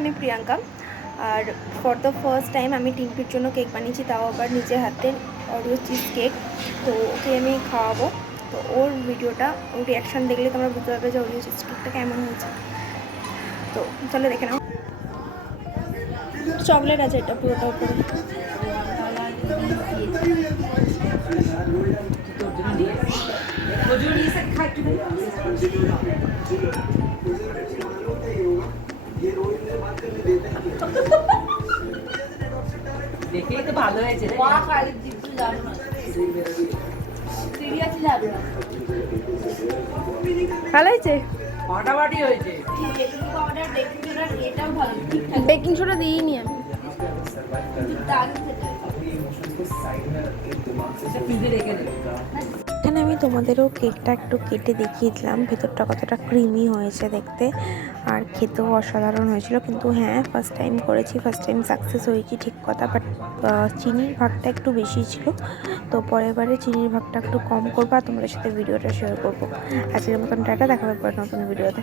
আমি প্রিয়াঙ্কা। আর for the first time আমি টিম্পির জন্য কেক বানিয়েছি, তাও আবার নিজের হাতে অরিও চিজ কেক। তো ওকে আমি খাওয়াবো, তো ওর ভিডিওটা, ওর রিয়াকশান দেখলে তোমরা বুঝতে পারবে যে অরিও চিজ কেকটা কেমন হয়েছে। তো চলো দেখে নাও। চকলেট আছে এটা পুরোটা উপরে। দেখেই তো ভালো হয়েছে রে। ভালো হয়েছে, ফাটাফাটি হয়েছে। বেকিং সোডা দিইনি আমি। ফ্রিজে রেখে দে। এখানে আমি তোমাদেরও কেকটা একটু কেটে দেখিয়ে দিলাম ভেতরটা কতটা ক্রিমি হয়েছে দেখতে, আর খেতেও অসাধারণ হয়েছিল। কিন্তু হ্যাঁ, ফার্স্ট টাইম করেছি, ফার্স্ট টাইম সাকসেস হয়েছি ঠিক কথা, বাট চিনির ভাগটা একটু বেশি ছিল। তো পরের বারে চিনির ভাগটা একটু কম করবো আর তোমাদের সাথে ভিডিওটা শেয়ার করবো। আজকের মতন টাটা, দেখা হবে পরে নতুন ভিডিওতে।